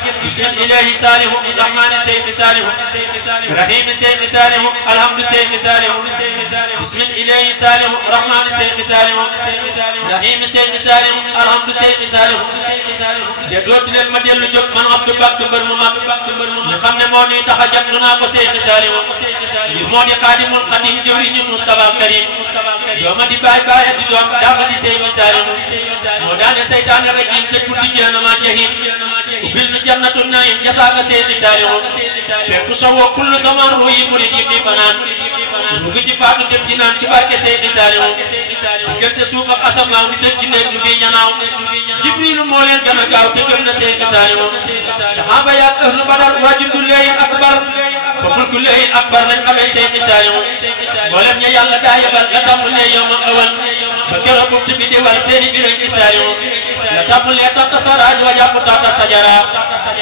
بسم الإله صالح الرحمن سيف صالح رحيم سيف صالح الحمد سيف صالح بسم الإله صالح الرحمن سيف صالح رحيم سيف صالح الحمد سيف صالح te dootu leen ma dellu jóg man Abdou Bakk mbër mu mag ñu xam ne moo ñuy tax a jàpp nu naa ko Seex Saaliw ngir moo di Xaadimul Xadiim jëwriñu Mustafa Karim dooma di baay baay di doom dafa di Seex Saaliw moo daane seytaane rajiim te guddi jahannama jahiim ubbil nu jannatu na'iim jasaaka Seex Saaliw fekku sawoo kullu zaman ruuyi murid yi fi fanaan ñu ngi ci faatu dem ci naan ci barke Seex Saaliw diggante suuf ak asamaan bi tëj ci néeg lu fi ñanaaw Jibriilu moo leen gën a gaaw te gëm na Seex Saaliw saxaaba yaa ahlu Badar waa jundullaahi akbar fa mulkullaahi akbar lañ xamee Seex Saaliw mboolem ña yàlla daa yebal la tàmbalee yawma awal ba keroog buftu bi di wal seeni bi Seex Saaliw la tàmbalee tata saraaj wa jàpp tata sajara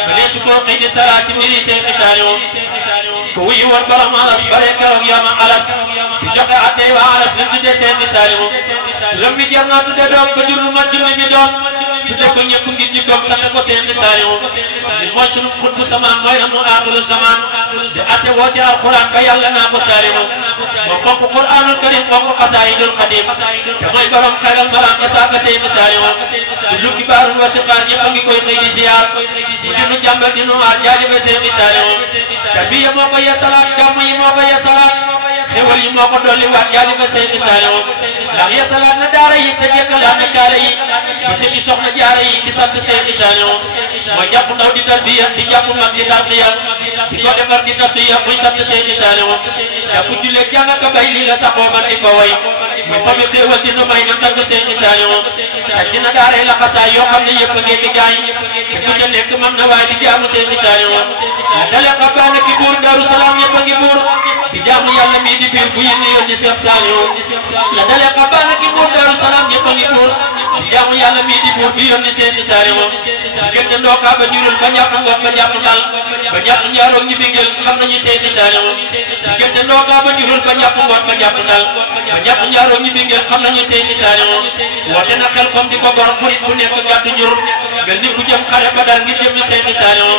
ba lee su koo xëy di sara ci mbiri Seex Saaliw ko wuyu woon borom alas bare keroog yawma alas di joxe attey waa alas lañ tuddee Seex Saaliw lam bi jar naa tudde doom ba jur lu mat junni bi doom tudde ko ñëpp ngir jikkoom sant ko Seex Saaliw mooy sunu xutbu samaan mooy ramu aaxiru samaan di atte woo ci alquran ba yàlla naa ko Saaliw moo fonk quraanul karim fonk xasaayidul xadim te mooy borom xayral maram jasaaka Seex Saaliw di lukki baarun wa siqaar ñëpp a ngi koy xëy di siyaar mu dinu jàmbal dinu aar jaajëfe Seex Saaliw tarbiya moo ko yasalaat gàmmu yi moo ko yasalaat xewal yi moo ko dolli waat jaajëfe Seex Saaliw ndax yasalaat na daara yi te jekkalaat na kaara yi ba seeti soxna jaara yi di sant Seex Saaliw mooy jàpp ndaw di tarbiya di jàpp mag di tarbiya di ko defar di tasfiya muy sant Seex Saaliw jàpp julleeg jàng ka bay lii la saxoo man di ko way muy fami xéewal di nu may na tagg Seex Saaliw sàcc na daara la xasaay yoo xam ne yëpp a ngeeki jaay te ku ca nekk mam na waaye di jaamu Seex Saaliw dale xabaana ki buur Daaru Salaam yëpp a ngi buur di jaamu yàlla mii di biir bu yéen yoon di Seex Saaliw la dale xabaana ki buur Daaru Salaam yëpp a ngi buur di jaamu yàlla mii di buur bi yoon di Seex Saaliw diggante ndookaa ba ñurul ba ñàpp ngoog ba ñàpp ndal ba ñàpp njaaroog ñi bingel xam nañu Seex Saaliw diggante ndookaa ba ñurul ba ñàpp ngoog ba ñàpp ndal ba ñàpp njaaroog ñi bingel xam nañu Seex Saaliw woote na xel comme di ko gor murit bu nekk gàddu ñur mel ni ku jëm xare ba dal ngir jëm Seex Saaliw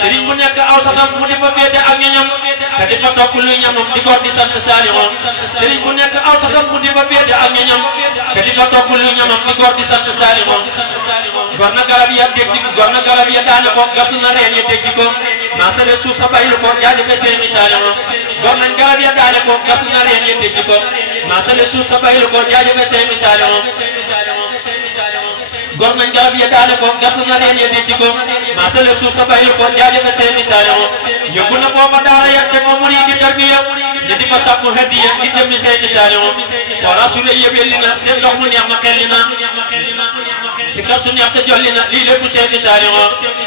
sëriñ bu nekk aw sasam mu di fa féete ak ñoñam te di fa topp luy ñamam di ko di sant Saaliw sëriñ bu nekk aw sasam mu di fa féete ak ñoñam te di fa topp luy ñamam di ko di sant Saaliw gor na garab ya dégg gor na garab ya daane ko gas na reen ya dégg ko maasale suuf sa baylu ko jaajëfe Seex Saaliw gor nañ garab ya daane ko gas na reen ya dégg ko maasale suuf sa baylu ko jaajëfe Seex Saaliw gor nañ garab ya daane ko gas na reen ya dégg ko maasale suuf sa baylu ko jaajëfe Seex Saaliw yóbbu na foofa daara ya te mo muri di tarbiya ñi di fa sàpp hadiya ngir jëmmi Seex Saaliw wara su le yëbelli na seen ndox mu neex ma xelli na si kar su neex sa jolli na lii lépp Seex Saaliw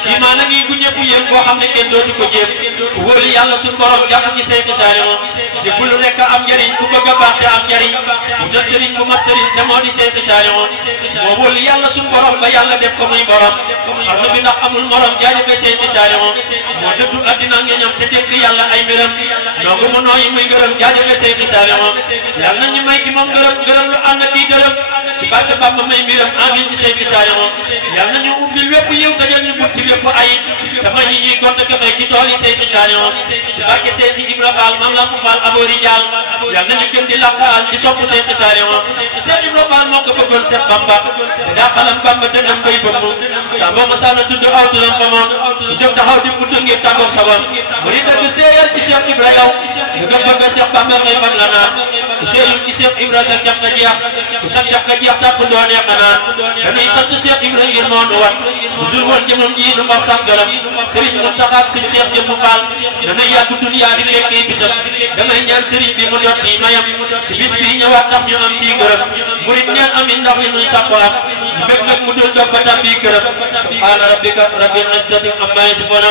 kii maa na ngi gu ñëpp yéen boo xam ne kenn dootu ko jéem ku wóolu yàlla suñu borom jàpp ci Seex Saaliw si bul rekk am njëriñ ku bëgg a baax te am njëriñ wutal sëriñ bu mat sëriñ te moo di Seex Saaliw moo wóolu yàlla suñu borom ba yàlla def ko muy borom xarnu bi ndax amul morom jaajëfe Seex Saaliw moo dëddu addina ngeñam te dénk yàlla ay mbiram noogu mu nooyi muy gërëm jaajëfe Seex Saaliw yàlla nañu may ki moom gërëm gërëm lu ànd kii dërëm ci barke Bamba may mbiram amiin ci Seex Saaliw yàlla nañu ubbil wépp yiw tajal ñu bunti wépp ayib te may ñi ñuy gont ko xëy ci tool yi Seex Saaliw ci barke Seex Ibra Faal Maam Lamp Faal Aboori Jaal yàlla nañu gën di laqaal di sopp Seex Saaliw Seex Ibra Faal moo ko bëggoon Seex Bamba te daa xalam Bamba dënnam bay bëmb saa boo ma saana tudd aw turam fa moom mu jóg taxaw di fudd ngir tàggoog sabam mu di dëgg seeyal ci Seex Ibra yow nga gëm bëgg Seex Bamba ngay fam la naan ku seeyul ci Seex Ibra sa jax sa jeex ku sa jax ka jeex tàpp doonee xanaan dañuy sant Seex Ibra ngir moo nu wat bu dul woon jëmam ji nu wax sàngalam Sëriñ Muntaxa sëñ Seex Jëmb Faal dañuy yàgg duniyaa di fekkee bisam damay ñaan sëriñ bi mu dot yi mayam ci bis bi ñëwaat ndax ñu am ciy gërëm murit neen amin ndax li nuy sàkku am mbég nag mu dul dog ba tàbbi këram subhaana rabbika rabbil izzati amma yasifuun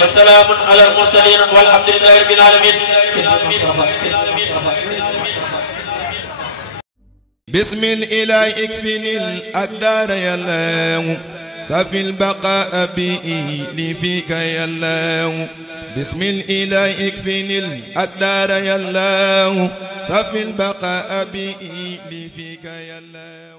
wa salaamun alal mursaliin walhamdulillahi rabbil aalamiin بسم الإله اكفني الأقدار يا الله سفي البقاء بي لي فيك يا الله بسم الإله اكفني الأقدار يا الله سفي البقاء بي لي فيك يا الله